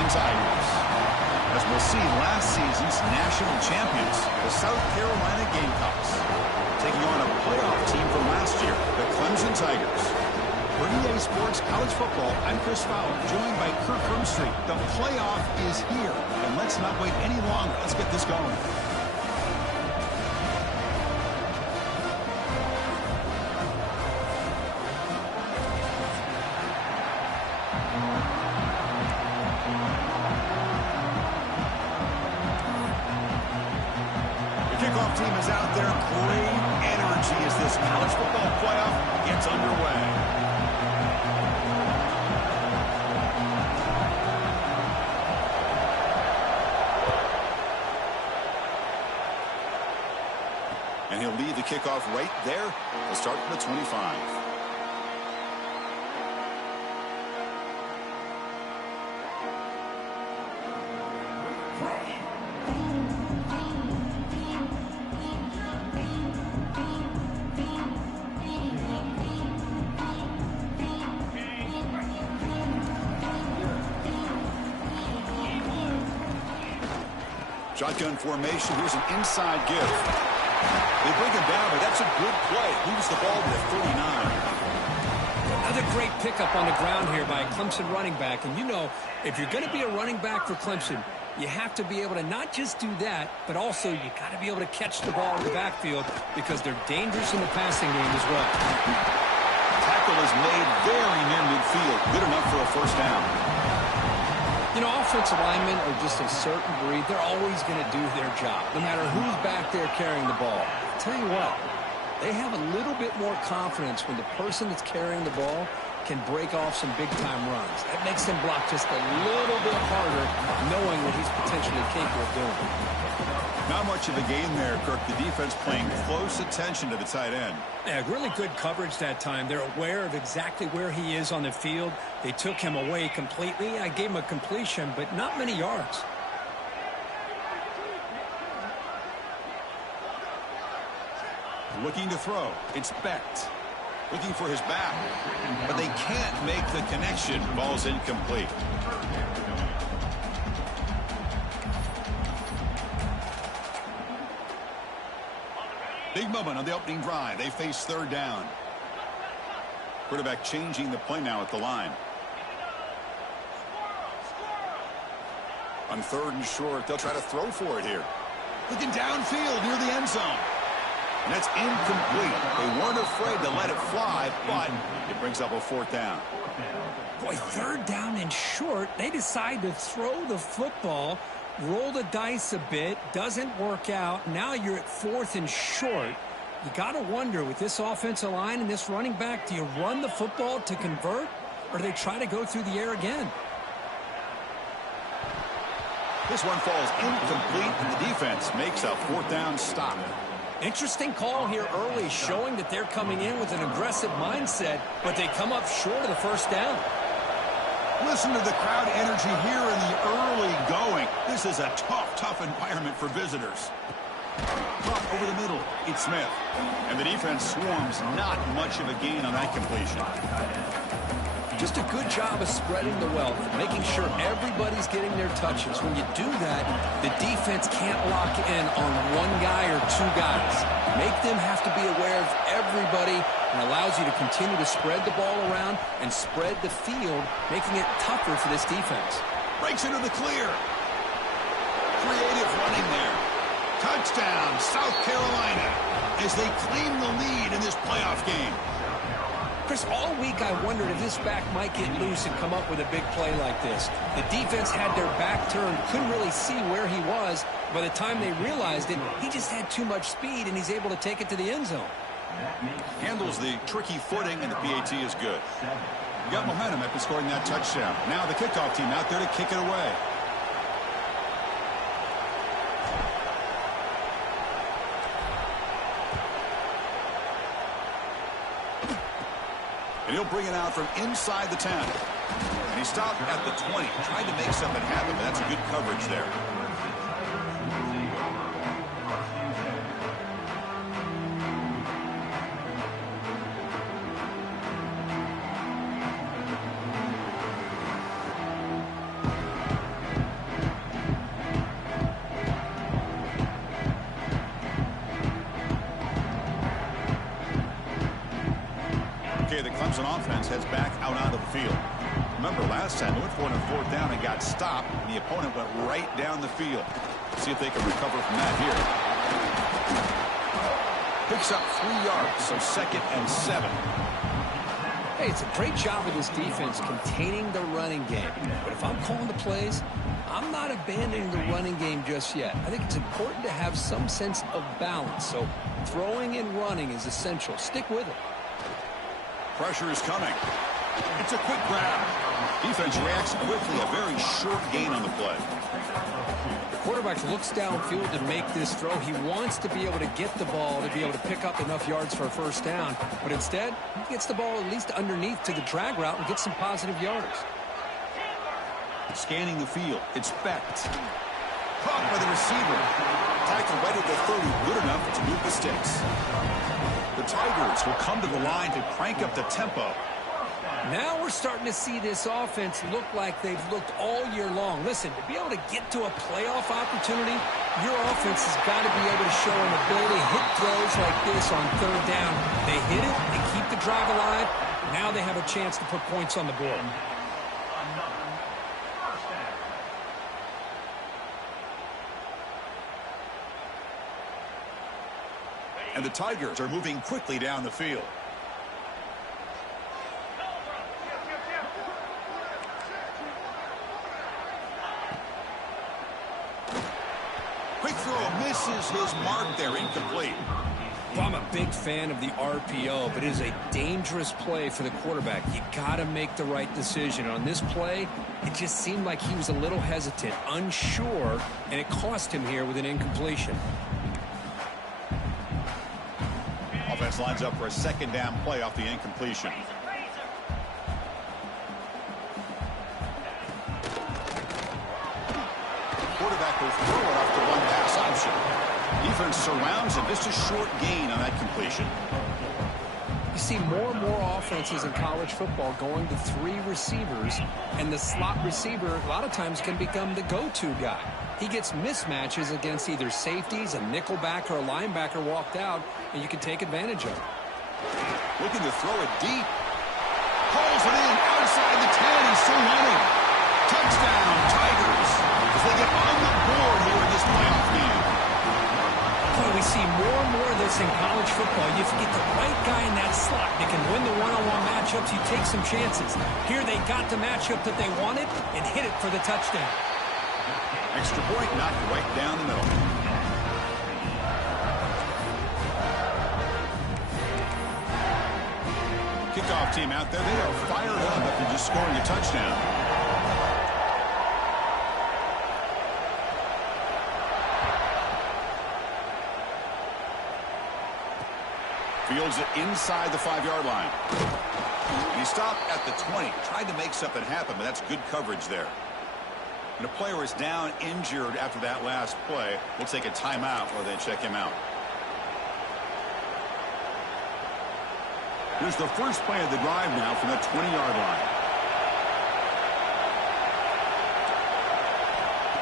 Clemson Tigers. As we'll see, last season's national champions, the South Carolina Gamecocks, taking on a playoff team from last year, the Clemson Tigers. For EA Sports College Football, I'm Chris Fowler, joined by Kirk Hermstreet. The playoff is here, and let's not wait any longer. Let's get this going. Kickoff team is out there. Great energy as this college football playoff gets underway. And he'll lead the kickoff right there. He'll start from the 25. Shotgun formation. Here's an inside give. They bring him down, but that's a good play. Moves the ball to the 39. Another great pickup on the ground here by a Clemson running back. And you know, if you're going to be a running back for Clemson, you have to be able to not just do that, but also you got to be able to catch the ball in the backfield because they're dangerous in the passing game as well. Tackle is made very near midfield. Good enough for a first down. You know, offensive linemen are just a certain breed. They're always going to do their job, no matter who's back there carrying the ball. I'll tell you what, they have a little bit more confidence when the person that's carrying the ball can break off some big-time runs. That makes them block just a little bit harder, knowing what he's potentially capable of doing. Not much of a gain there, Kirk. The defense paying close attention to the tight end. Yeah, really good coverage that time. They're aware of exactly where he is on the field. They took him away completely. I gave him a completion, but not many yards. Looking to throw. It's Becht. Looking for his back. But they can't make the connection. Ball's incomplete. Big moment on the opening drive. They face third down. Quarterback changing the play now at the line. On third and short, they'll try to throw for it here. Looking downfield near the end zone. And that's incomplete. They weren't afraid to let it fly, but it brings up a fourth down. Boy, third down and short. They decide to throw the football. Roll the dice a bit, doesn't work out. Now you're at fourth and short. You got to wonder, with this offensive line and this running back, do you run the football to convert, or do they try to go through the air again? This one falls incomplete, and the defense makes a fourth down stop. Interesting call here early, showing that they're coming in with an aggressive mindset, but they come up short of the first down. Listen to the crowd energy here in the early going. This is a tough environment for visitors. Caught over the middle. It's Smith. And the defense swarms. Not much of a gain on that completion. Just a good job of spreading the wealth, making sure everybody's getting their touches. When you do that, the defense can't lock in on one guy or two guys. Make them have to be aware of everybody, and allows you to continue to spread the ball around and spread the field, making it tougher for this defense. Breaks into the clear. Creative running there. Touchdown, South Carolina, as they claim the lead in this playoff game. Chris, all week I wondered if this back might get loose and come up with a big play like this. The defense had their back turned, couldn't really see where he was. By the time they realized it, he just had too much speed, and he's able to take it to the end zone. Handles the tricky footing, and the PAT is good. You got momentum after scoring that touchdown. Now the kickoff team out there to kick it away. And he'll bring it out from inside the 10. And he stopped at the 20. Tried to make something happen, but that's a good coverage there. offense heads back out onto the field. Remember, last time they went for it on 4th down and got stopped, and the opponent went right down the field. See if they can recover from that here. Picks up 3 yards, so 2nd and 7. Hey, it's a great job of this defense containing the running game. But if I'm calling the plays, I'm not abandoning the running game just yet. I think it's important to have some sense of balance. So throwing and running is essential. Stick with it. Pressure is coming. It's a quick grab. Defense reacts quickly. A very short gain on the play. The quarterback looks downfield to make this throw. He wants to be able to get the ball to be able to pick up enough yards for a 1st down. But instead, he gets the ball at least underneath to the drag route and gets some positive yards. Scanning the field. It's Becht. Caught by the receiver. Tackle right at the 30. Good enough to move the sticks. The Tigers will come to the line to crank up the tempo. Now we're starting to see this offense look like they've looked all year long. Listen, to be able to get to a playoff opportunity, your offense has got to be able to show an ability to hit throws like this on 3rd down. They hit it, they keep the drive alive. Now they have a chance to put points on the board. And the Tigers are moving quickly down the field. Quick throw misses his mark there, incomplete. Well, I'm a big fan of the RPO, but it is a dangerous play for the quarterback. You got to make the right decision. On this play, it just seemed like he was a little hesitant, unsure, and it cost him here with an incompletion. Offense lines up for a 2nd down play off the incompletion. Quarterback will throw it off the one pass option. Defense surrounds him. Just a short gain on that completion. You see more and more offenses in college football going to 3 receivers, and the slot receiver a lot of times can become the go-to guy. He gets mismatches against either safeties, a nickelback, or a linebacker walked out, and you can take advantage of it. Looking to throw it deep. Pulls it in outside the 10. He's still running. Touchdown, Tigers, as they get on the board here in this playoff game. Boy, we see more and more of this in college football. You get the right guy in that slot. They can win the one-on-one matchups. You take some chances. Here they got the matchup that they wanted and hit it for the touchdown. Extra point knocked right down the middle. Kickoff team out there. They are fired up after just scoring a touchdown. Fields it inside the 5-yard line. And he stopped at the 20. Tried to make something happen, but that's good coverage there. And a player is down injured after that last play. We'll take a timeout while they check him out. Here's the first play of the drive now from the 20-yard line.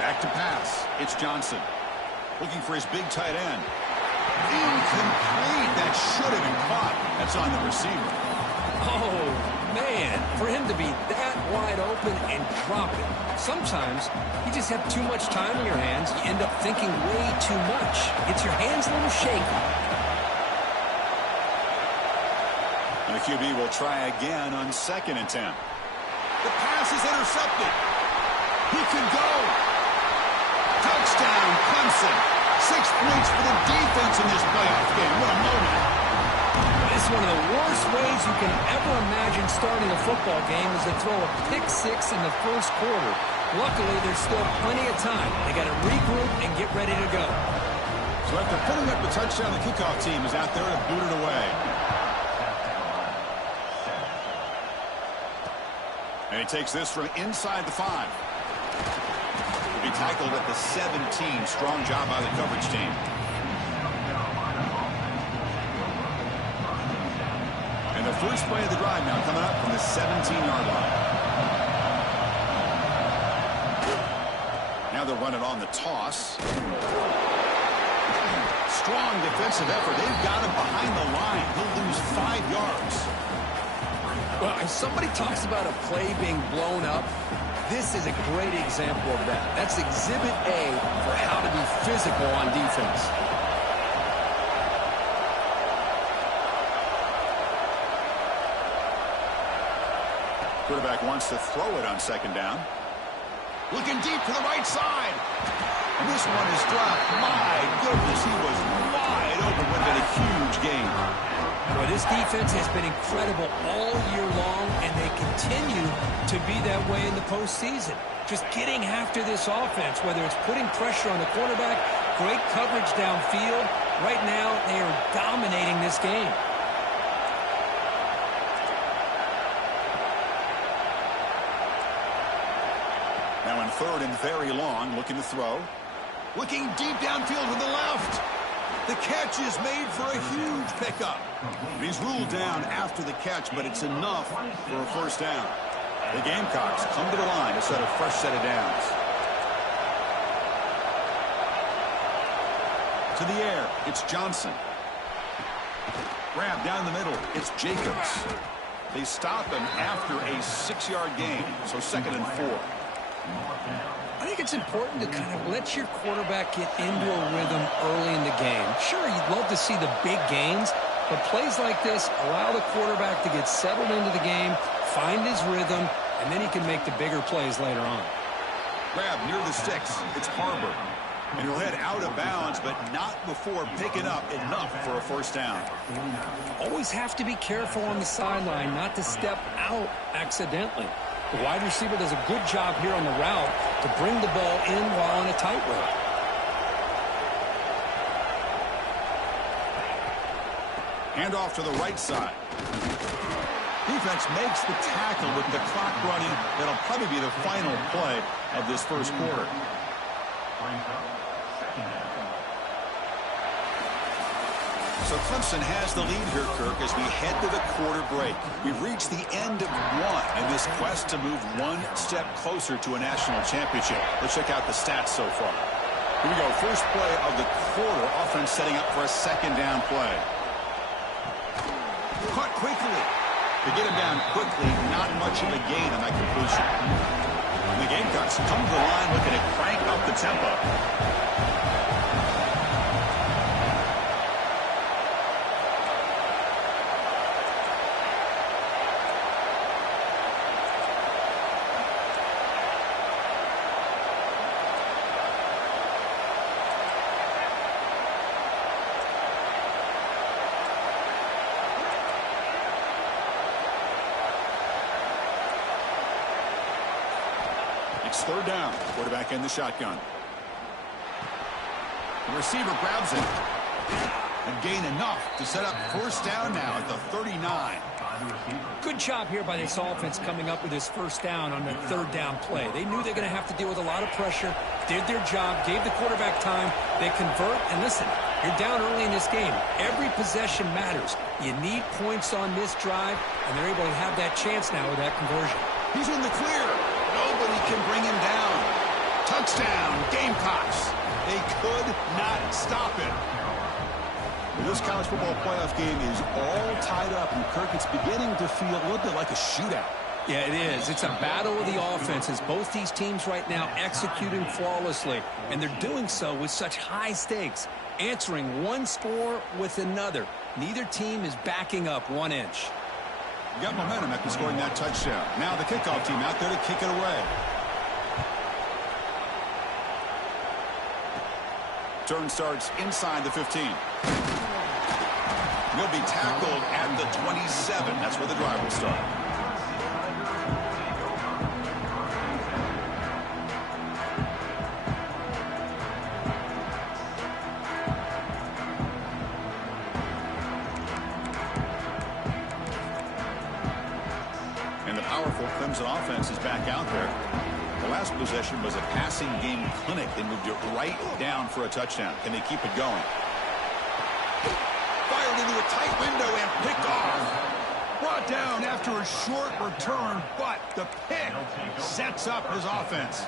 Back to pass. It's Johnson. Looking for his big tight end. Incomplete. That should have been caught. That's on the receiver. Oh, man. For him to be that wide open and drop it. Sometimes you just have too much time in your hands. You end up thinking way too much. Gets your hands a little shaky. And the QB will try again on 2nd and 10. The pass is intercepted. He can go. Touchdown, Clemson. 6 points for the defense in this playoff game. What a moment. It's one of the worst ways you can ever imagine starting a football game is to throw a pick-6 in the first quarter. Luckily, there's still plenty of time. They got to regroup and get ready to go. So after putting up the touchdown, the kickoff team is out there to boot it away. And he takes this from inside the 5. He'll be tackled at the 17. Strong job by the coverage team. And the first play of the drive now coming up from the 17-yard line. Now they'll run it on the toss. Strong defensive effort. They've got him behind the line. He'll lose 5 yards. Well, if somebody talks about a play being blown up, this is a great example of that. That's Exhibit A for how to be physical on defense. Quarterback wants to throw it on second down. Looking deep to the right side. And this one is dropped. My goodness, he was wide open. Would have been a huge gain. Well, this defense has been incredible all year long, and they continue to be that way in the postseason. Just getting after this offense, whether it's putting pressure on the quarterback, great coverage downfield. Right now, they are dominating this game. Now in third and very long, looking to throw. Looking deep downfield to the left. The catch is made for a huge pickup. He's ruled down after the catch, but it's enough for a first down. The Gamecocks come to the line to set a fresh set of downs. To the air, it's Johnson. Grab down the middle, it's Jacobs. They stop him after a 6-yard gain, so second and 4. I think it's important to kind of let your quarterback get into a rhythm early in the game. Sure, you'd love to see the big gains, but plays like this allow the quarterback to get settled into the game, find his rhythm, and then he can make the bigger plays later on. Grab near the sticks. It's Harbor. And he'll head out of bounds, but not before picking up enough for a first down. Always have to be careful on the sideline not to step out accidentally. The wide receiver does a good job here on the route to bring the ball in while on a tightrope. Hand off to the right side. Defense makes the tackle with the clock running. That'll probably be the final play of this first quarter. So Clemson has the lead here, Kirk, as we head to the quarter break. We've reached the end of one in this quest to move one step closer to a national championship. Let's check out the stats so far. Here we go. First play of the quarter. Offense setting up for a second down play. Caught quickly. To get him down quickly, not much of a gain on that completion. And the Gamecocks come to the line looking to crank up the tempo. It's third down. Quarterback in the shotgun. The receiver grabs it and gain enough to set up first down now at the 39. Good job here by this offense coming up with this first down on the third down play. They knew they're going to have to deal with a lot of pressure, did their job, gave the quarterback time. They convert, and listen, you're down early in this game. Every possession matters. You need points on this drive, and they're able to have that chance now with that conversion. He's in the clear. Nobody can bring him down. Touchdown, Gamecocks. They could not stop it. This college football playoff game is all tied up, and Kirk, it's beginning to feel a little bit like a shootout. Yeah, it is. It's a battle of the offenses. Both these teams right now executing flawlessly, and they're doing so with such high stakes, answering one score with another. Neither team is backing up 1 inch. Got momentum after scoring that touchdown. Now the kickoff team out there to kick it away. Turn starts inside the 15. He'll be tackled at the 27. That's where the drive will start. And the powerful Clemson offense is back out there. The last possession was a passing game clinic. They moved it right down for a touchdown. Can they keep it going? Fired into a tight window and picked off. Brought down after a short return, but the pick sets up his offense.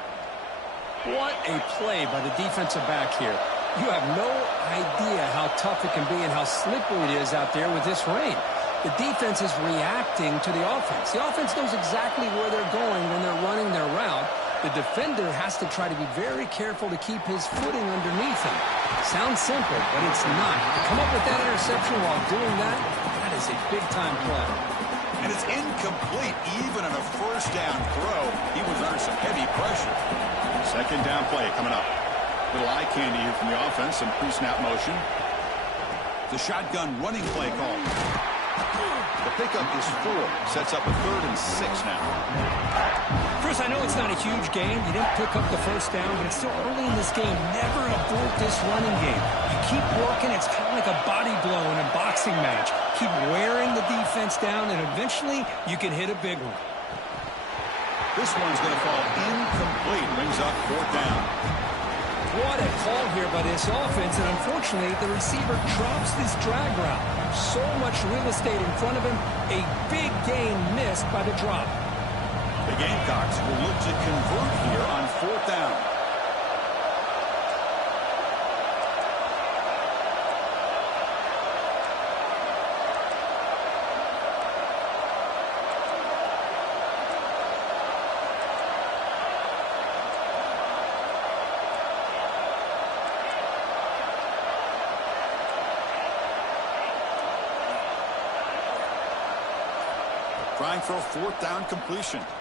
What a play by the defensive back here. You have no idea how tough it can be and how slippery it is out there with this rain. The defense is reacting to the offense. The offense knows exactly where they're going when they're running their route. The defender has to try to be very careful to keep his footing underneath him. Sounds simple, but it's not. To come up with that interception while doing that, that is a big-time play. And it's incomplete. Even on a first down throw, he was under some heavy pressure. Second down play coming up. Little eye candy here from the offense. Some pre-snap motion. The shotgun running play call. The pickup is 4. Sets up a 3rd and 6 now. Chris, I know it's not a huge game. You didn't pick up the first down, but it's still early in this game. Never abort this running game. You keep working. It's kind of like a body blow in a boxing match. Keep wearing the defense down, and eventually you can hit a big one. This one's going to fall incomplete. Brings up 4th down. What a call here by this offense, and unfortunately, the receiver drops this drag route. So much real estate in front of him. A big gain missed by the drop. The Gamecocks will look to convert here on 4th down. Trying for a 4th down completion. Pass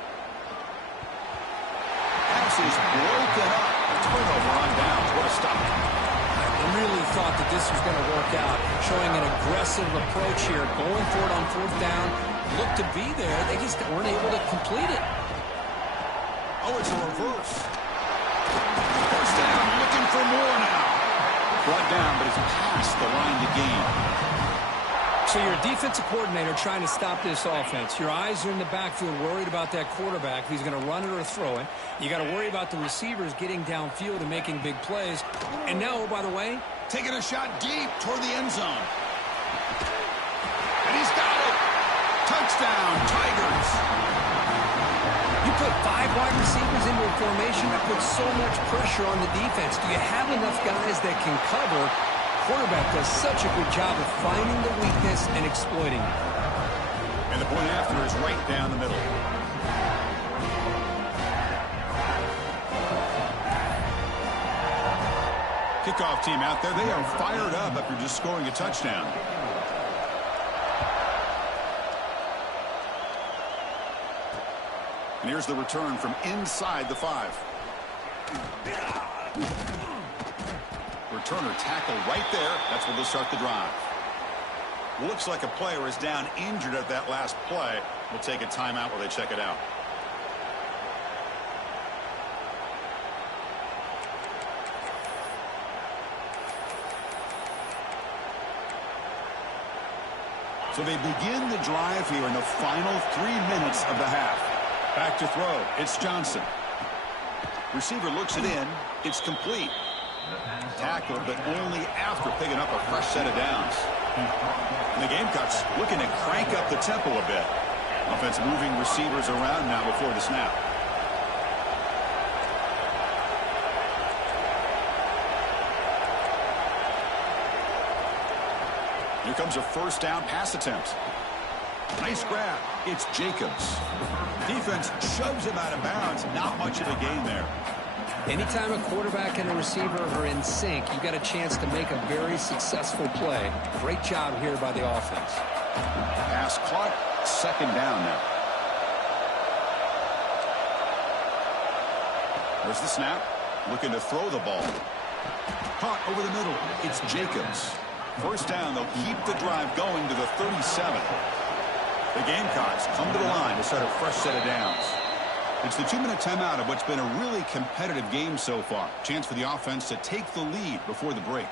is broken up. Turnover on downs. What a stop. I really thought that this was going to work out. Showing an aggressive approach here. Going for it on 4th down. Looked to be there. They just weren't able to complete it. Oh, it's a reverse. First down. Looking for more now. Brought down, but it's past the line to gain. So you're a defensive coordinator trying to stop this offense. Your eyes are in the backfield worried about that quarterback, if he's going to run it or throw it. You got to worry about the receivers getting downfield and making big plays. And now, oh, by the way, taking a shot deep toward the end zone. And he's got it. Touchdown, Tigers. You put 5 wide receivers into a formation, that puts so much pressure on the defense. Do you have enough guys that can cover? Quarterback does such a good job of finding the weakness and exploiting it. And the point after is right down the middle. Kickoff team out there. They are fired up after just scoring a touchdown. And here's the return from inside the 5. Returner tackle right there. That's where they'll start the drive. Looks like a player is down injured at that last play. We'll take a timeout while they check it out. So they begin the drive here in the final 3 minutes of the half. Back to throw. It's Johnson. Receiver looks it in. It's complete. Tackled, but only after picking up a fresh set of downs. And the Gamecocks looking to crank up the tempo a bit. Offense moving receivers around now before the snap. Here comes a first down pass attempt. Nice grab. It's Jacobs. Defense shoves him out of bounds. Not much of a gain there. Anytime a quarterback and a receiver are in sync, you got a chance to make a very successful play. Great job here by the offense. Pass caught. Second down now. There's the snap. Looking to throw the ball. Caught over the middle. It's Jacobs. First down, they'll keep the drive going to the 37. The Gamecocks come to the line to start a fresh set of downs. It's the 2-minute timeout of what's been a really competitive game so far. Chance for the offense to take the lead before the break.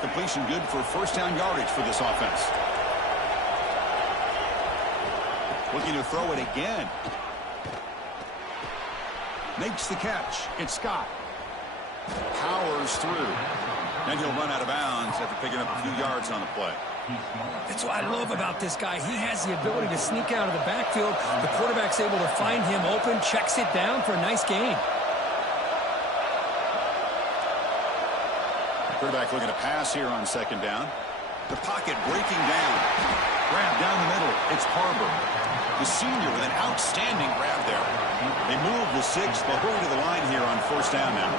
Completion good for first down yardage for this offense. Looking to throw it again. Makes the catch. It's Scott. Powers through. And he'll run out of bounds after picking up a few yards on the play. That's what I love about this guy. He has the ability to sneak out of the backfield. The quarterback's able to find him open, checks it down for a nice gain. Quarterback looking to pass here on second down. The pocket breaking down. Grab down the middle. It's Harbor. The senior with an outstanding grab there. They move the 6th. They'll hurry to the line here on first down now.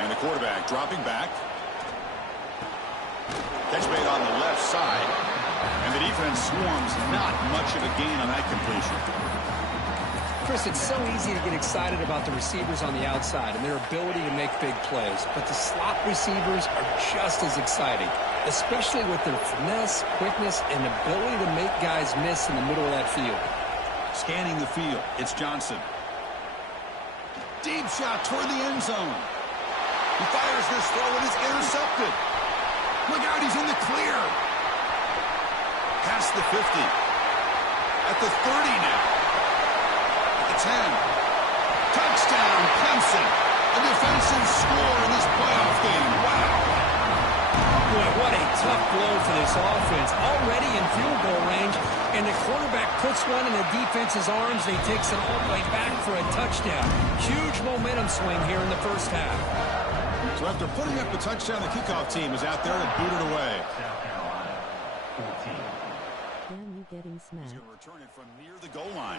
And the quarterback dropping back. Catch made on the left side. And the defense swarms. Not much of a gain on that completion. Chris, it's so easy to get excited about the receivers on the outside and their ability to make big plays. But the slot receivers are just as exciting, especially with their finesse, quickness, and ability to make guys miss in the middle of that field. Scanning the field, it's Johnson. Deep shot toward the end zone. He fires this throw and it's intercepted. Look out, he's in the clear. Past the 50. At the 30 now. 10. Touchdown, Clemson. A defensive score in this playoff game. Wow. Boy, what a tough blow for this offense. Already in field goal range, and the quarterback puts one in the defense's arms, and he takes it all the way back for a touchdown. Huge momentum swing here in the first half. So after putting up the touchdown, the kickoff team is out there to boot it away. Getting smacked. He's going to return it from near the goal line.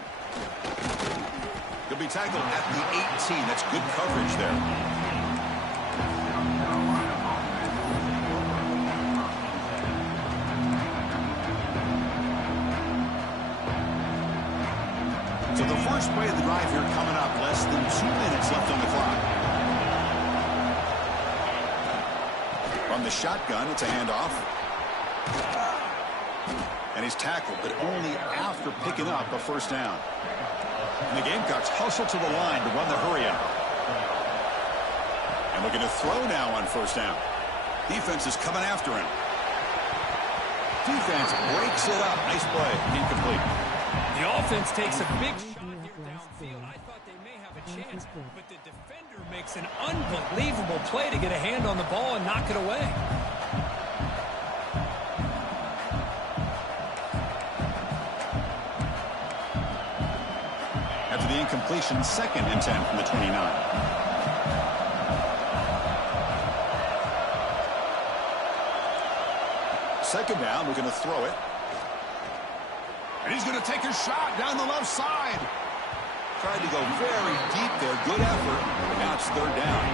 He'll be tackled at the 18. That's good coverage there. So the first play of the drive here coming up. Less than 2 minutes left on the clock. From the shotgun, it's a handoff. And he's tackled, but only after picking up a first down. And the Gamecocks hustle to the line to run the hurry-up. And looking to throw now on first down. Defense is coming after him. Defense breaks it up. Nice play. Incomplete. The offense takes a big shot here downfield. I thought they may have a chance, but the defender makes an unbelievable play to get a hand on the ball and knock it away. After the incompletion, 2nd and 10 from the 29. Second down, we're going to throw it. And he's going to take a shot down the left side. Tried to go very deep there. Good effort. But now it's 3rd down.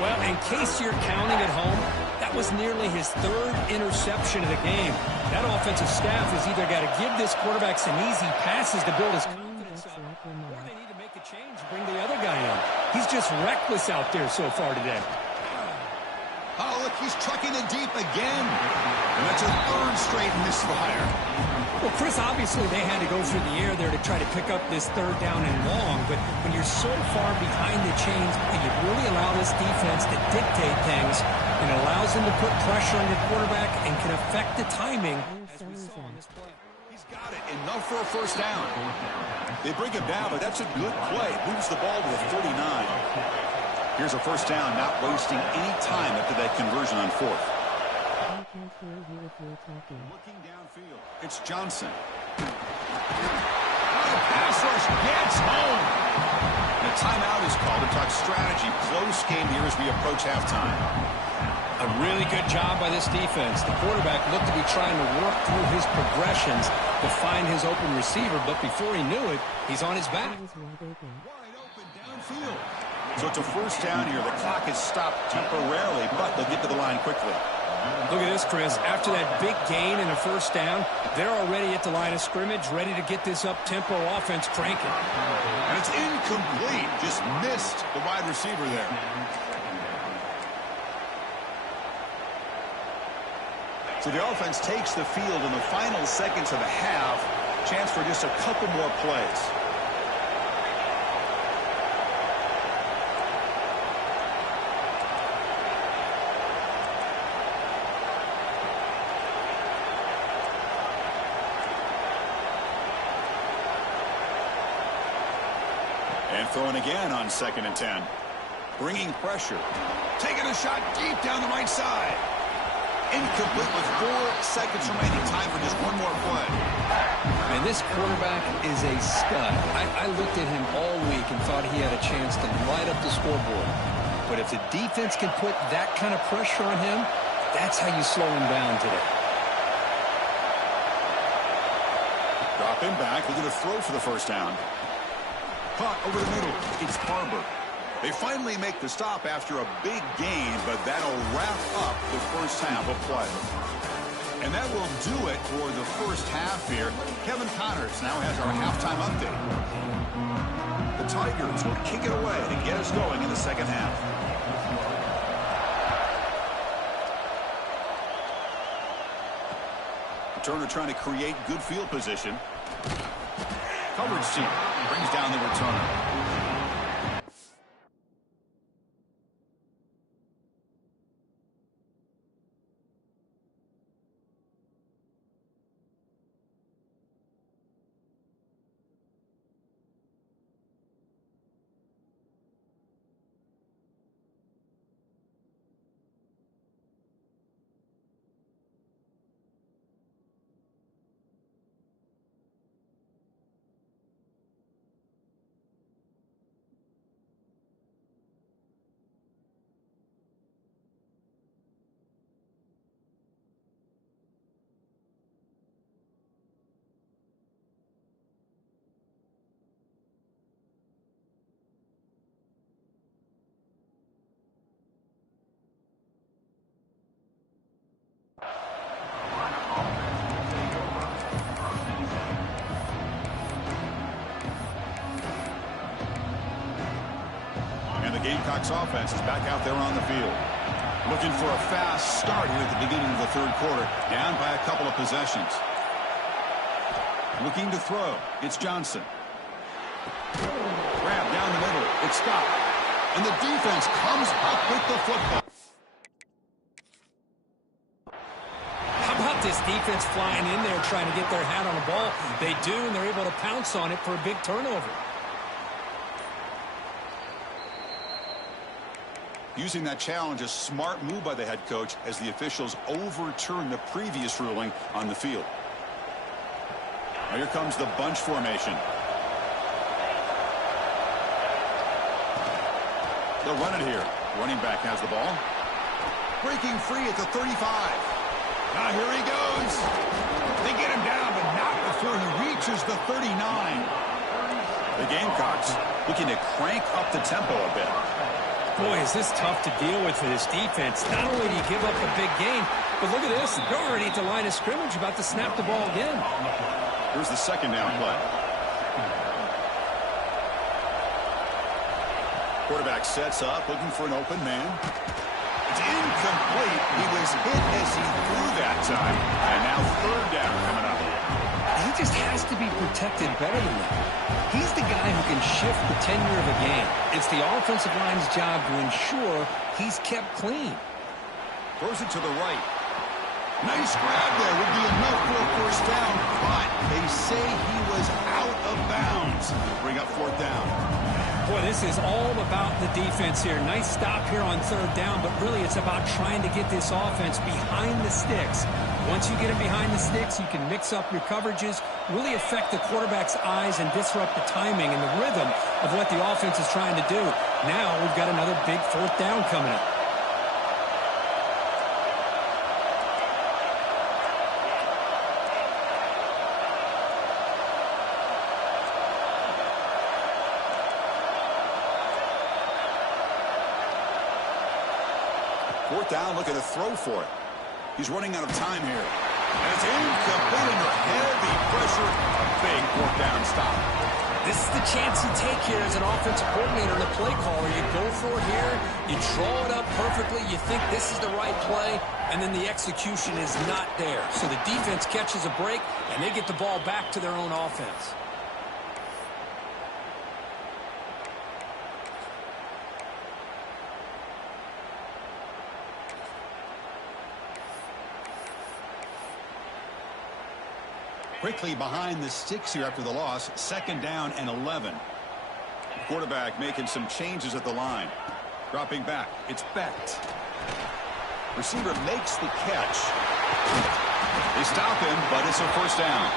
Well, in case you're counting at home, that was nearly his 3rd interception of the game. That offensive staff has either got to give this quarterback some easy passes to build his confidence up, or they need to make a change and bring the other guy in. He's just reckless out there so far today. Oh, look, he's trucking it deep again. And that's a 3rd straight misfire. Well, Chris, obviously they had to go through the air there to try to pick up this 3rd down and long, but when you're so far behind the chains, you really allow this defense to dictate things. It allows them to put pressure on your quarterback and can affect the timing, as we saw on this play. He's got it. Enough for a first down. They bring him down, but that's a good play. Moves the ball to the 49. Here's a first down, not wasting any time after that conversion on 4th. I can't hear you if you're talking. Looking downfield, it's Johnson. The pass rush gets home. And a timeout is called to talk strategy. Close game here as we approach halftime. A really good job by this defense. The quarterback looked to be trying to work through his progressions to find his open receiver, but before he knew it, he's on his back. Wide open downfield. So it's a first down here. The clock is stopped temporarily, but they'll get to the line quickly. Look at this, Chris. After that big gain and a first down, they're already at the line of scrimmage, ready to get this up-tempo offense cranking. And it's incomplete. Just missed the wide receiver there. So the offense takes the field in the final seconds of the half. Chance for just a couple more plays. And throwing again on 2nd and 10. Bringing pressure. Taking a shot deep down the right side. incomplete with 4 seconds remaining. Time for just one more play. And this quarterback is a stud. I looked at him all week and thought he had a chance to light up the scoreboard. But if the defense can put that kind of pressure on him, that's how you slow him down today. Dropping back, looking to throw for the first down. Caught over the middle. It's Barber. They finally make the stop after a big gain, but that'll wrap up the first half of play. And that will do it for the first half here. Kevin Connors now has our halftime update. The Tigers will kick it away to get us going in the second half. Turner trying to create good field position. Coverage team brings down the returner. Gamecocks offense is back out there on the field. Looking for a fast start here at the beginning of the third quarter. Down by a couple of possessions. Looking to throw. It's Johnson. Grab down the middle. It's stopped. And the defense comes up with the football. How about this defense flying in there trying to get their hat on the ball? They do, and they're able to pounce on it for a big turnover. Using that challenge, a smart move by the head coach as the officials overturn the previous ruling on the field. Now here comes the bunch formation. They'll run it here. Running back has the ball. Breaking free at the 35. Now here he goes. They get him down, but not before he reaches the 39. The Gamecocks looking to crank up the tempo a bit. Boy, is this tough to deal with for this defense. Not only do you give up a big gain, but look at this. They're already at the line of scrimmage about to snap the ball again. Here's the second down play. Quarterback sets up, looking for an open man. It's incomplete. He was hit as he threw that time. And now third down coming up. He just has to be protected better than that. He's the guy who can shift the tenure of a game. It's the offensive line's job to ensure he's kept clean. Throws it to the right. Nice grab there. Would be enough for a first down, but they say he was out of bounds. Bring up fourth down. Boy, this is all about the defense here. Nice stop here on third down, but really it's about trying to get this offense behind the sticks. Once you get it behind the sticks, you can mix up your coverages, really affect the quarterback's eyes and disrupt the timing and the rhythm of what the offense is trying to do. Now we've got another big fourth down coming up. Fourth down, looking to throw for it. He's running out of time here. And it's incomplete under heavy pressure. A big fourth down stop. This is the chance you take here as an offensive coordinator and a play caller. You go for it here. You draw it up perfectly. You think this is the right play, and then the execution is not there. So the defense catches a break, and they get the ball back to their own offense. Quickly behind the sticks here after the loss. Second down and 11. The quarterback making some changes at the line. Dropping back. It's Becht. Receiver makes the catch. They stop him, but it's a first down.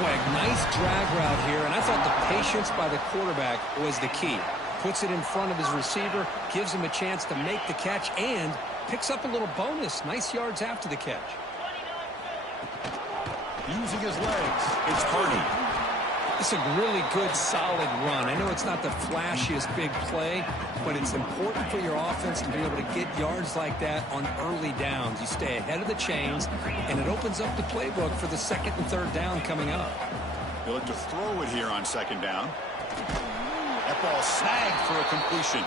Boy, a nice drag route here, and I thought the patience by the quarterback was the key. Puts it in front of his receiver, gives him a chance to make the catch, and picks up a little bonus. Nice yards after the catch. Using his legs, it's Hardy. It's a really good, solid run. I know it's not the flashiest big play, but it's important for your offense to be able to get yards like that on early downs. You stay ahead of the chains, and it opens up the playbook for the second and third down coming up. They look to throw it here on second down. That ball snagged for a completion.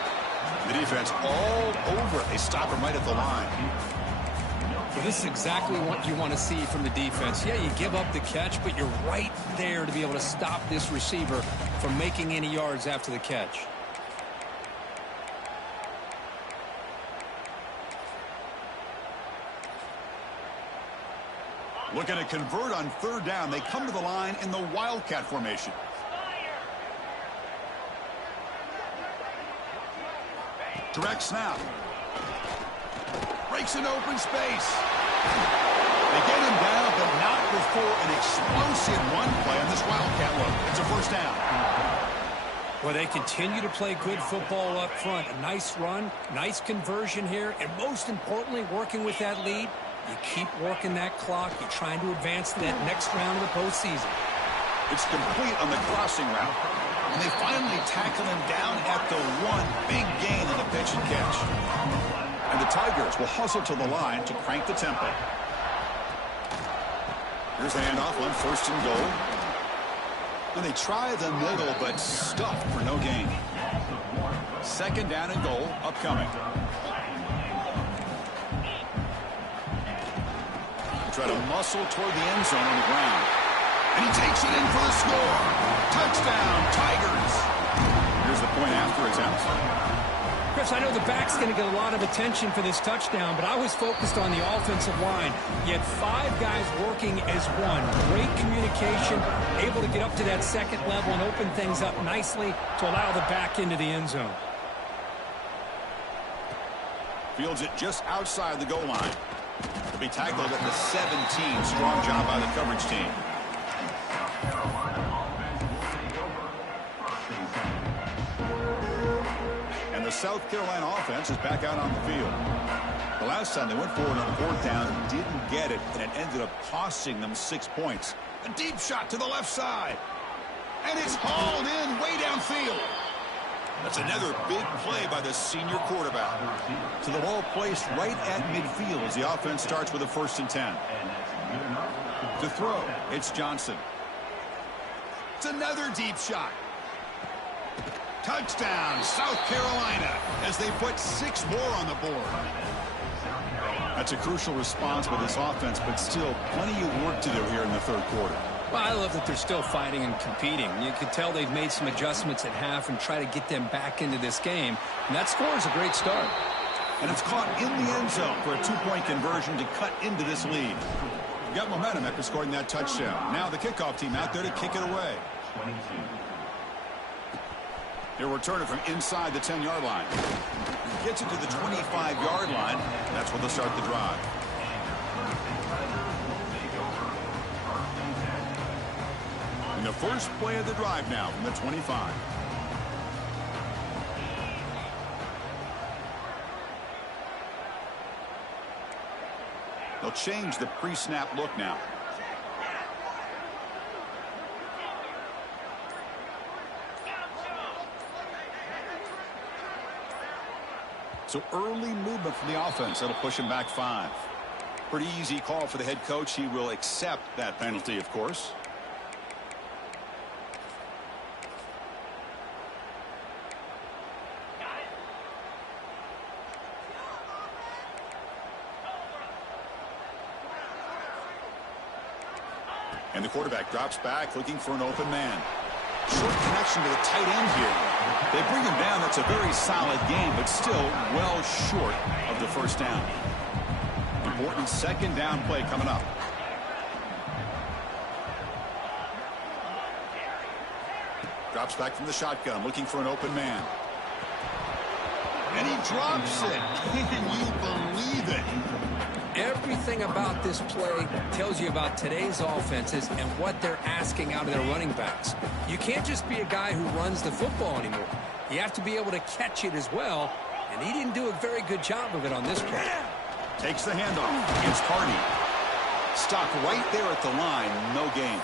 The defense all over it. They stop him right at the line. Well, this is exactly what you want to see from the defense. Yeah, you give up the catch, but you're right there to be able to stop this receiver from making any yards after the catch. Looking to convert on third down. They come to the line in the Wildcat formation. Direct snap. Breaks an open space. They get him down, but not before an explosive run play on this Wildcat look. It's a first down. Well, they continue to play good football up front. A nice run, nice conversion here, and most importantly, working with that lead, you keep working that clock. You're trying to advance to that next round of the postseason. It's complete on the crossing route, and they finally tackle him down at the one. Big gain on the pitch and catch. And the Tigers will hustle to the line to crank the tempo. Here's the handoff on first and goal. And they try the middle, but stuffed for no gain. Second down and goal upcoming. They try to muscle toward the end zone on the ground. And he takes it in for the score. Touchdown, Tigers. Here's the point after attempt. Chris, I know the back's going to get a lot of attention for this touchdown, but I was focused on the offensive line. You had 5 guys working as one. Great communication, able to get up to that second level and open things up nicely to allow the back into the end zone. Fields it just outside the goal line. He'll be tackled at the 17. Strong job by the coverage team. The South Carolina offense is back out on the field. The last time they went forward on fourth down, didn't get it, and it ended up costing them 6 points. A deep shot to the left side. And it's hauled in way downfield. That's another big play by the senior quarterback. So the ball placed right at midfield as the offense starts with a 1st and 10. To throw, it's Johnson. It's another deep shot. Touchdown, South Carolina, as they put 6 more on the board. That's a crucial response by this offense, but still plenty of work to do here in the third quarter. Well, I love that they're still fighting and competing. You can tell they've made some adjustments at half and try to get them back into this game. And that score is a great start. And it's caught in the end zone for a 2-point conversion to cut into this lead. Got momentum after scoring that touchdown. Now the kickoff team out there to kick it away. He'll return it from inside the 10-yard line. Gets it to the 25-yard line. That's where they'll start the drive. And the first play of the drive now from the 25. They'll change the pre-snap look now. So early movement from the offense. That'll push him back 5. Pretty easy call for the head coach. He will accept that penalty, of course. And the quarterback drops back looking for an open man. Short connection to the tight end here. They bring him down. That's a very solid game, but still well short of the first down. Important second down play coming up. Drops back from the shotgun, looking for an open man. And he drops it. Can you believe it? Everything about this play tells you about today's offenses and what they're asking out of their running backs. You can't just be a guy who runs the football anymore. You have to be able to catch it as well, and he didn't do a very good job of it on this play. Takes the handoff against Hardy. Stopped right there at the line, no gain.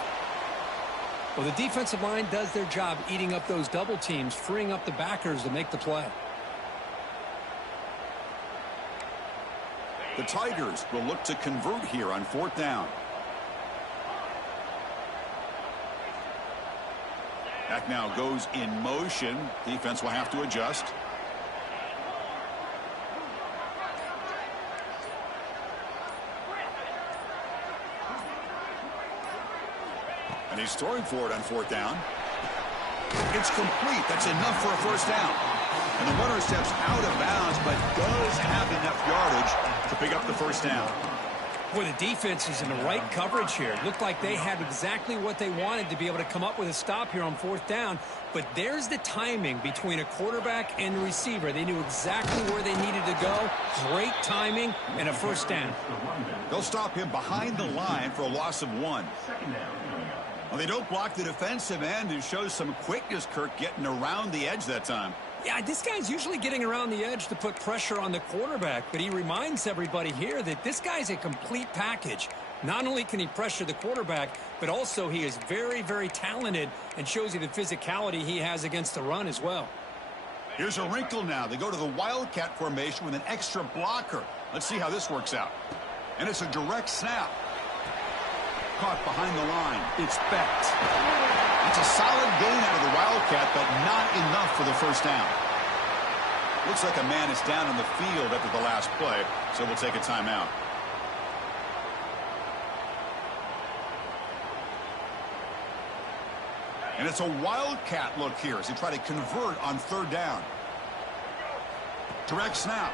Well, the defensive line does their job eating up those double teams, freeing up the backers to make the play. The Tigers will look to convert here on 4th down. Back now goes in motion. Defense will have to adjust. And he's throwing for it on 4th down. It's complete. That's enough for a first down. And the runner steps out of bounds, but does have enough yardage to pick up the first down. Boy, the defense is in the right coverage here. Looked like they had exactly what they wanted to be able to come up with a stop here on 4th down. But there's the timing between a quarterback and the receiver. They knew exactly where they needed to go. Great timing and a first down. They'll stop him behind the line for a loss of 1. Well, they don't block the defensive end, who shows some quickness, Kirk, getting around the edge that time. Yeah, this guy's usually getting around the edge to put pressure on the quarterback, but he reminds everybody here that this guy's a complete package. Not only can he pressure the quarterback, but also he is very, very talented and shows you the physicality he has against the run as well. Here's a wrinkle now. They go to the Wildcat formation with an extra blocker. Let's see how this works out. And it's a direct snap. Caught behind the line. It's Becht. It's a solid gain out of the Wildcat, but not enough for the first down. Looks like a man is down on the field after the last play, so we'll take a timeout. And it's a Wildcat look here as they try to convert on 3rd down. Direct snap.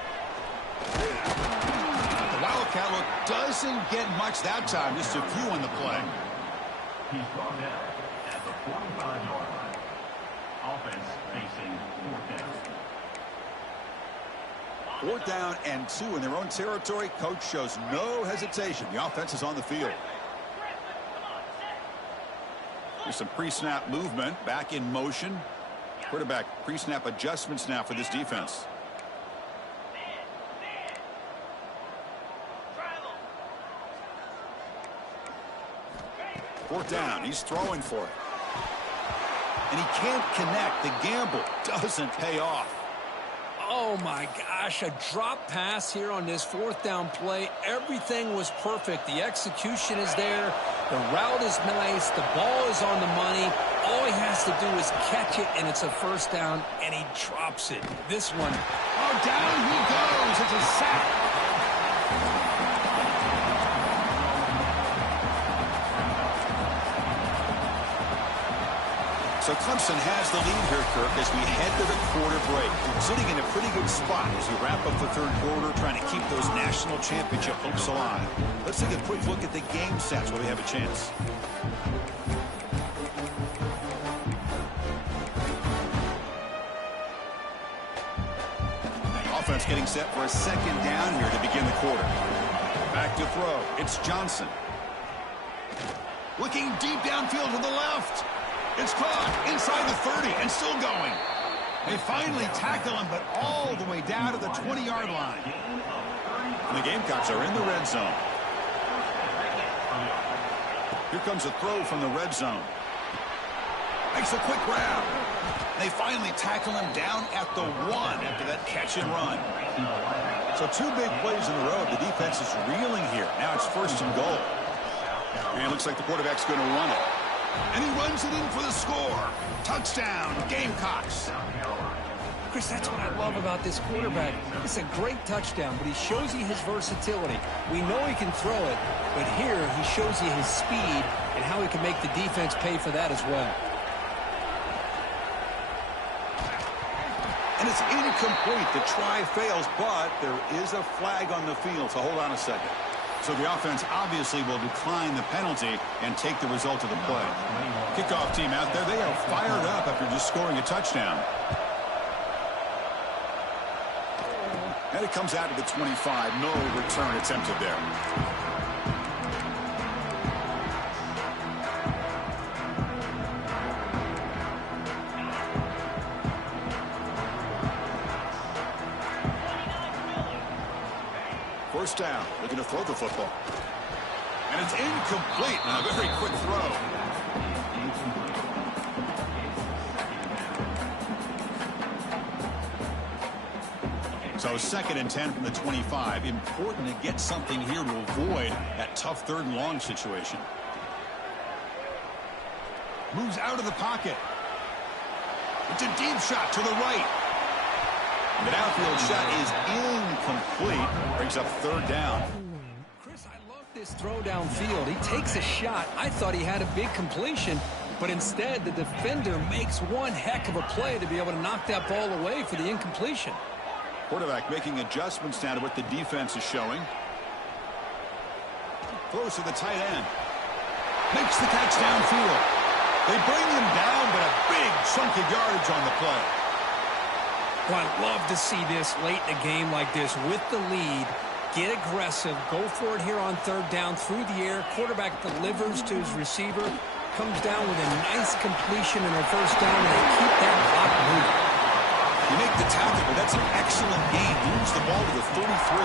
The Wildcat look doesn't get much that time, just a few on the play. He's brought down at the 45-yard line. Offense facing 4th down. 4th down and 2 in their own territory. Coach shows no hesitation. The offense is on the field. There's some pre-snap movement. Back in motion. Quarterback pre-snap adjustments now for this defense. Fourth down. He's throwing for it. And he can't connect. The gamble doesn't pay off. Oh, my gosh, a drop pass here on this 4th down play. Everything was perfect. The execution is there. The route is nice. The ball is on the money. All he has to do is catch it, and it's a first down, and he drops it. This one, oh, down he goes. It's a sack. So Clemson has the lead here, Kirk, as we head to the quarter break. Sitting in a pretty good spot as we wrap up the 3rd quarter, trying to keep those national championship hopes alive. Let's take a quick look at the game stats while we have a chance. Offense getting set for a 2nd down here to begin the quarter. Back to throw. It's Johnson. Looking deep downfield to the left. It's caught inside the 30 and still going. They finally tackle him, but all the way down to the 20-yard line. And the Gamecocks are in the red zone. Here comes a throw from the red zone. Makes a quick grab. They finally tackle him down at the 1 after that catch and run. So 2 big plays in a row. The defense is reeling here. Now it's 1st and goal. And it looks like the quarterback's going to run it. And he runs it in for the score. Touchdown, Gamecocks. Chris, that's what I love about this quarterback. It's a great touchdown, but he shows you his versatility. We know he can throw it, but here he shows you his speed and how he can make the defense pay for that as well. And it's incomplete. The try fails, but there is a flag on the field, so hold on a second. So the offense obviously will decline the penalty and take the result of the play. Kickoff team out there, they are fired up after just scoring a touchdown. And it comes out to the 25. No return attempted there. First down, looking to throw the football. And it's incomplete. A very quick throw. So 2nd and 10 from the 25. Important to get something here to avoid that tough 3rd and long situation. Moves out of the pocket. It's a deep shot to the right. The downfield shot is incomplete. Brings up 3rd down. Chris, I love this throw downfield. He takes a shot. I thought he had a big completion, but instead the defender makes one heck of a play to be able to knock that ball away for the incompletion. Quarterback making adjustments now to what the defense is showing. Throws to the tight end. Makes the catch downfield. They bring him down, but a big chunk of yardage on the play. Well, I'd love to see this late in a game like this with the lead. Get aggressive. Go for it here on 3rd down through the air. Quarterback delivers to his receiver. Comes down with a nice completion and a 1st down, and they keep that clock moving. You make the tackle, but that's an excellent gain. Moves the ball to the 33.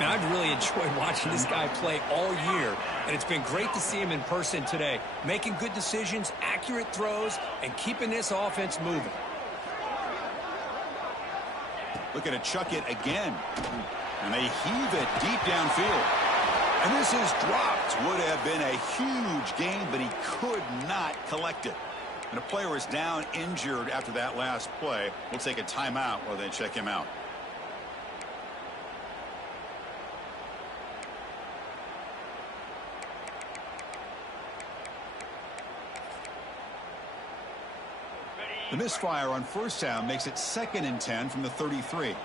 Now, I've really enjoyed watching this guy play all year, and it's been great to see him in person today. Making good decisions, accurate throws, and keeping this offense moving. Looking to chuck it again. And they heave it deep downfield. And this is dropped. Would have been a huge gain, but he could not collect it. And a player is down injured after that last play. We'll take a timeout while they check him out. The misfire on 1st down makes it 2nd and 10 from the 33.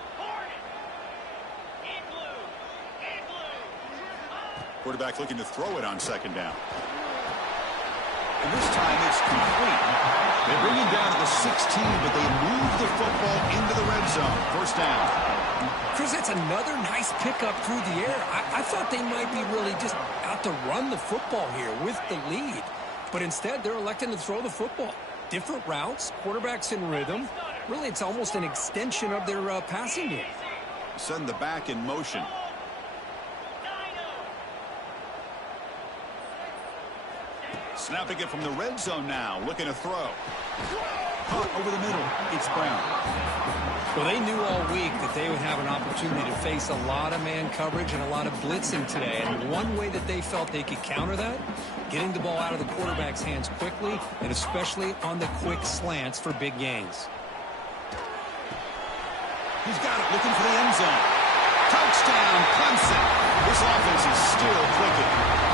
Quarterback looking to throw it on 2nd down. And this time it's complete. They bring him down to the 16, but they move the football into the red zone. 1st down. Chris, that's another nice pickup through the air. I thought they might be really just out to run the football here with the lead. But instead, they're electing to throw the football. Different routes, quarterbacks in rhythm. Really, it's almost an extension of their passing game. Send the back in motion. Snapping it from the red zone now. Looking to throw. Over the middle. It's Brown. Well, they knew all week that they would have an opportunity to face a lot of man coverage and a lot of blitzing today. And one way that they felt they could counter that, getting the ball out of the quarterback's hands quickly, and especially on the quick slants for big gains. He's got it, looking for the end zone. Touchdown, Clemson. This offense is still clicking.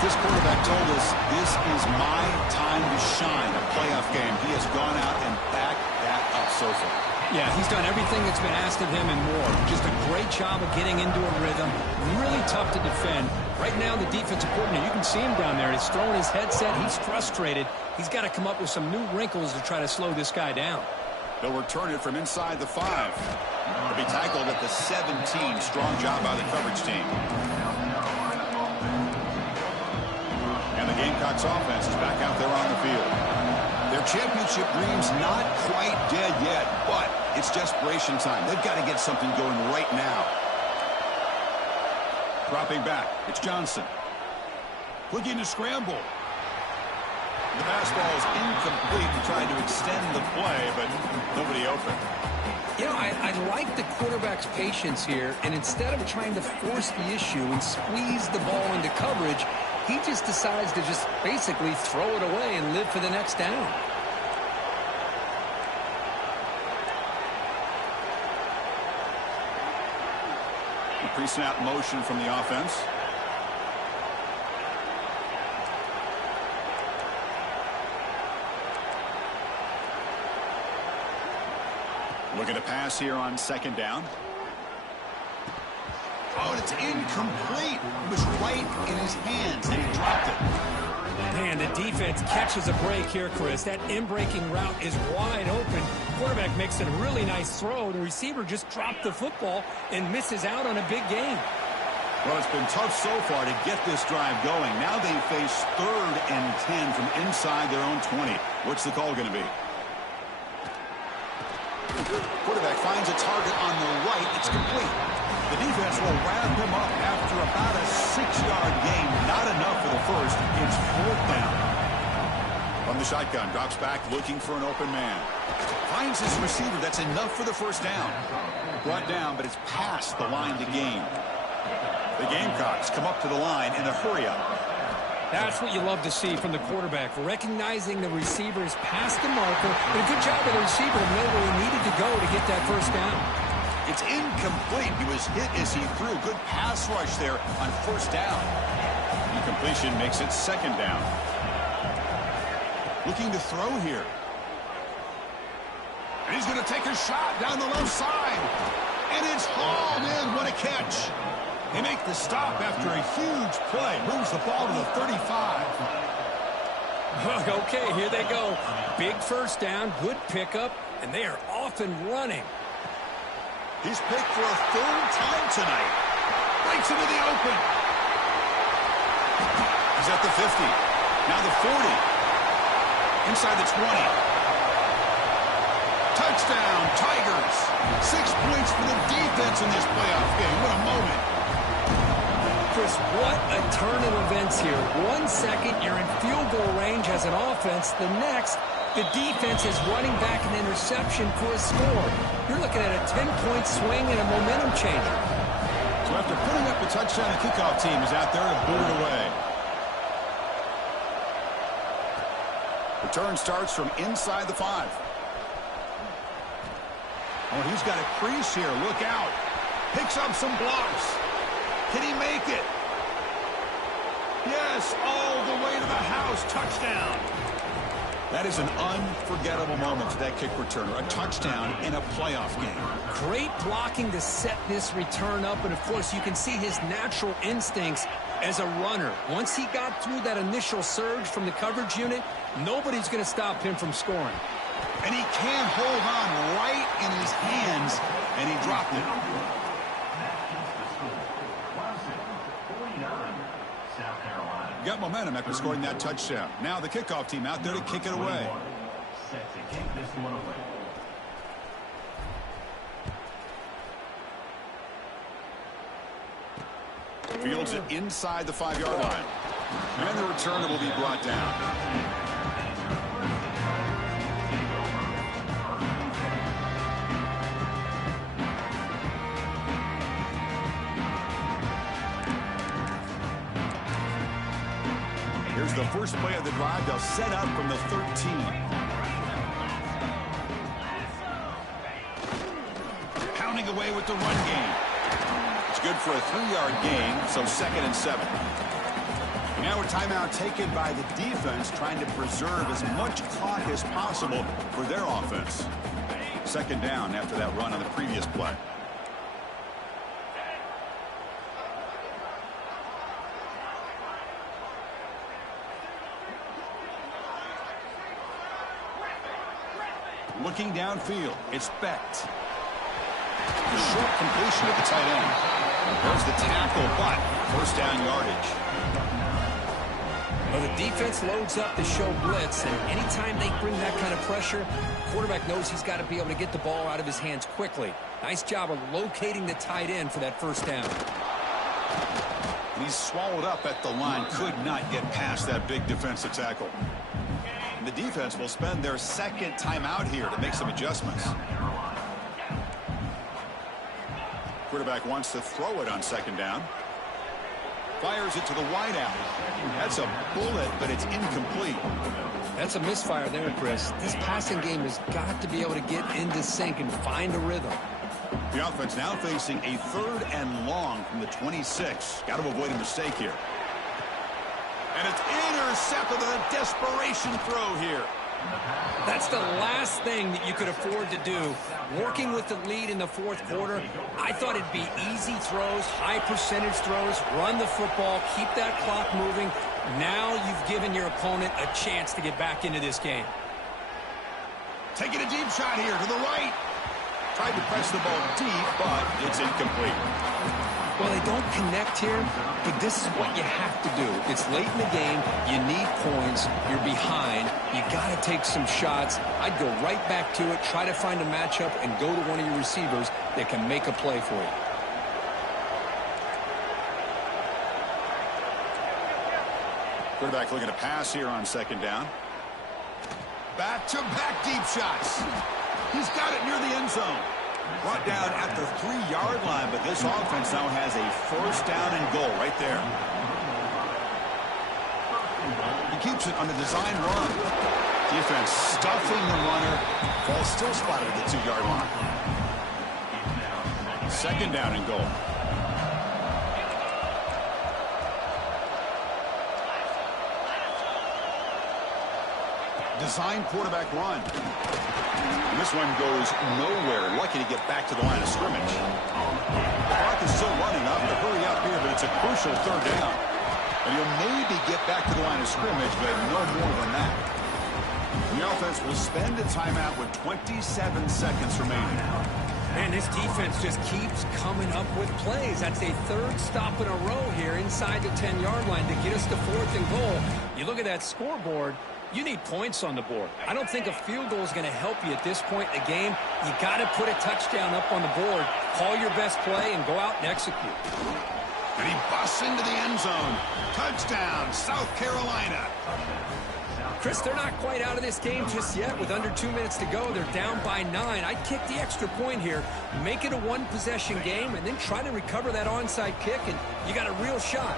This quarterback told us this is my time to shine, a playoff game. He has gone out and backed that up so far. Yeah, he's done everything that's been asked of him and more. Just a great job of getting into a rhythm. Really tough to defend. Right now, the defensive coordinator, you can see him down there. He's throwing his headset. He's frustrated. He's got to come up with some new wrinkles to try to slow this guy down. They'll return it from inside the 5. He'll be tackled at the 17. Strong job by the coverage team. And the Gamecocks offense is back out there on the field. Their championship dreams not quite dead yet, but it's desperation time. They've got to get something going right now. Dropping back, it's Johnson. Looking to scramble. The pass ball is incomplete and trying to extend the play, but nobody open. You know, I like the quarterback's patience here, and instead of trying to force the issue and squeeze the ball into coverage, he just decides to just basically throw it away and live for the next down. A pre-snap motion from the offense. Looking to pass here on 2nd down. Oh, and it's incomplete. It was right in his hands, and he dropped it. Man, the defense catches a break here, Chris. That in-breaking route is wide open. Quarterback makes a really nice throw. The receiver just dropped the football and misses out on a big gain. Well, it's been tough so far to get this drive going. Now they face 3rd and 10 from inside their own 20. What's the call going to be? Quarterback finds a target on the right. It's complete. The defense will wrap him up after about a 6-yard gain. Not enough for the first. It's 4th down. From the shotgun, drops back looking for an open man. Finds his receiver. That's enough for the first down. Brought down, but it's past the line to gain. The Gamecocks come up to the line in a hurry-up. That's what you love to see from the quarterback, recognizing the receiver is past the marker, and a good job of the receiver to know where he needed to go to get that first down. It's incomplete. He was hit as he threw. Good pass rush there on first down. Incompletion makes it 2nd down. Looking to throw here. And he's going to take a shot down the left side. And it's hauled in. What a catch. They make the stop after a huge play. Moves the ball to the 35. Okay, here they go. Big first down, good pickup, and they are off and running. He's picked for a 3rd time tonight. Breaks into the open. He's at the 50. Now the 40. Inside the 20. Touchdown, Tigers. 6 points for the defense in this playoff game. What a moment. Chris, what a turn of events here. 1 second, you're in field goal range as an offense. The next, the defense is running back an interception for a score. You're looking at a 10-point swing and a momentum changer. So after putting up a touchdown, the kickoff team is out there to boot it away. Return starts from inside the 5. Oh, he's got a crease here. Look out. Picks up some blocks. Can he make it? Yes, all the way to the house. Touchdown. That is an unforgettable moment for that kick returner. A touchdown in a playoff game. Great blocking to set this return up, and of course you can see his natural instincts as a runner. Once he got through that initial surge from the coverage unit, nobody's going to stop him from scoring. And he can't hold on right in his hands, and he dropped it. Got momentum after scoring that touchdown. Now the kickoff team out there to kick it away. Set to kick this one away. Fields it inside the 5-yard line. And the returner will be brought down. Here's the first play of the drive. They'll set up from the 13. Pounding away with the run game. It's good for a 3-yard gain, so 2nd and 7. Now a timeout taken by the defense, trying to preserve as much clock as possible for their offense. 2nd down after that run on the previous play. Looking downfield, it's Becht. The short completion at the tight end. There's the tackle, but first down yardage. Well, the defense loads up to show blitz, and anytime they bring that kind of pressure, the quarterback knows he's got to be able to get the ball out of his hands quickly. Nice job of locating the tight end for that first down. And he's swallowed up at the line, could not get past that big defensive tackle. The defense will spend their 2nd timeout here to make some adjustments. Quarterback wants to throw it on 2nd down. Fires it to the wideout. That's a bullet, but it's incomplete. That's a misfire there, Chris. This passing game has got to be able to get into sync and find a rhythm. The offense now facing a 3rd and long from the 26. Got to avoid a mistake here. And it's intercepted with a desperation throw here. That's the last thing that you could afford to do. Working with the lead in the 4th quarter, I thought it'd be easy throws, high percentage throws, run the football, keep that clock moving. Now you've given your opponent a chance to get back into this game. Taking a deep shot here to the right. Tried to press the ball deep, but it's incomplete. Well, they don't connect here, but this is what you have to do. It's late in the game. You need points. You're behind. You got to take some shots. I'd go right back to it, try to find a matchup, and go to one of your receivers that can make a play for you. Quarterback looking to pass here on second down. Back-to-back deep shots. He's got it near the end zone. Brought down at the 3-yard line, but this offense now has a first down and goal right there. He keeps it on the design run. Defense stuffing the runner. Ball still spotted at the 2-yard line. Second down and goal. Design quarterback run. And this one goes nowhere. Lucky to get back to the line of scrimmage. The clock is still running. Up to hurry up here, but it's a crucial third down. And he'll maybe get back to the line of scrimmage, but no more than that. The offense will spend a timeout with 27 seconds remaining. Man, this defense just keeps coming up with plays. That's a third stop in a row here inside the 10-yard line to get us to 4th and goal. You look at that scoreboard, you need points on the board. I don't think a field goal is going to help you at this point in the game. You got to put a touchdown up on the board, call your best play, and go out and execute. And he busts into the end zone. Touchdown, South Carolina. Chris, they're not quite out of this game just yet. With under 2 minutes to go, they're down by 9. I'd kick the extra point here, make it a one-possession game, and then try to recover that onside kick, and you got a real shot.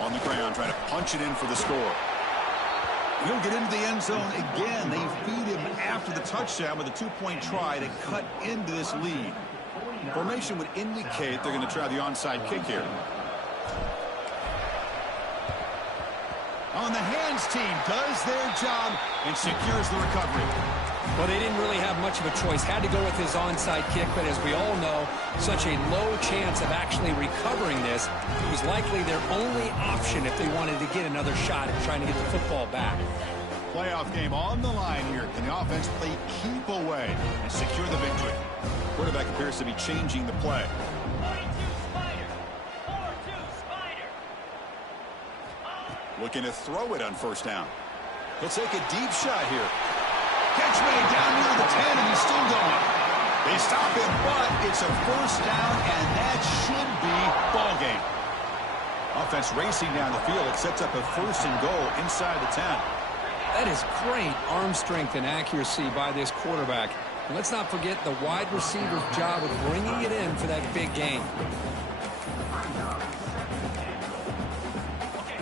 On the ground, trying to punch it in for the score. He'll get into the end zone again. They feed him after the touchdown with a 2-point try to cut into this lead. Formation would indicate they're going to try the onside kick here. On the hands team does their job and secures the recovery. Well, they didn't really have much of a choice. Had to go with his onside kick, but as we all know, such a low chance of actually recovering this. It was likely their only option if they wanted to get another shot at trying to get the football back. Playoff game on the line here. Can the offense play keep away and secure the victory? Quarterback appears to be changing the play. 42 Spider. 4-2 Spider. Looking to throw it on first down. He'll take a deep shot here. Catch made down near the 10, and he's still going. They stop him, but it's a first down, and that should be ball game. Offense racing down the field. It sets up a first and goal inside the 10. That is great arm strength and accuracy by this quarterback. And let's not forget the wide receiver's job of bringing it in for that big game.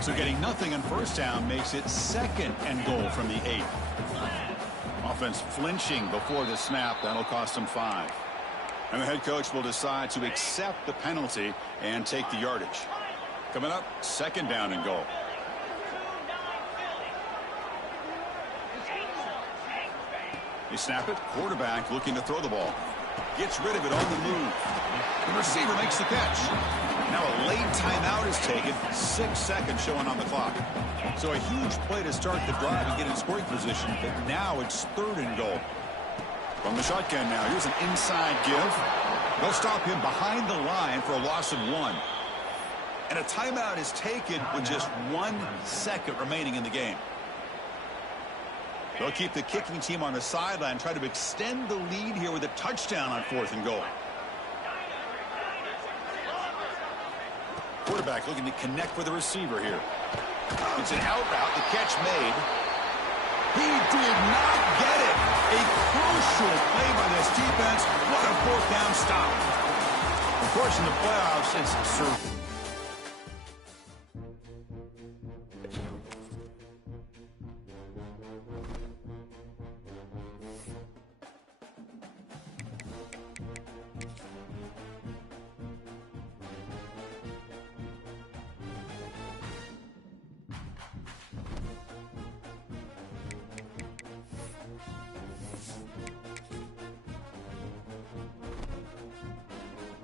So getting nothing on first down makes it second and goal from the 8. Offense flinching before the snap. That'll cost them 5. And the head coach will decide to accept the penalty and take the yardage. Coming up, second down and goal. They snap it. Quarterback looking to throw the ball. Gets rid of it on the move. The receiver makes the catch. Now a late timeout is taken. 6 seconds showing on the clock. So a huge play to start the drive and get in scoring position. But now it's third and goal. From the shotgun now. Here's an inside give. They'll stop him behind the line for a loss of 1. And a timeout is taken with just 1 second remaining in the game. They'll keep the kicking team on the sideline, try to extend the lead here with a touchdown on 4th and goal. Quarterback looking to connect with the receiver here. It's an out route, the catch made. He did not get it. A crucial play by this defense. What a 4th down stop. Of course, in the playoffs, it's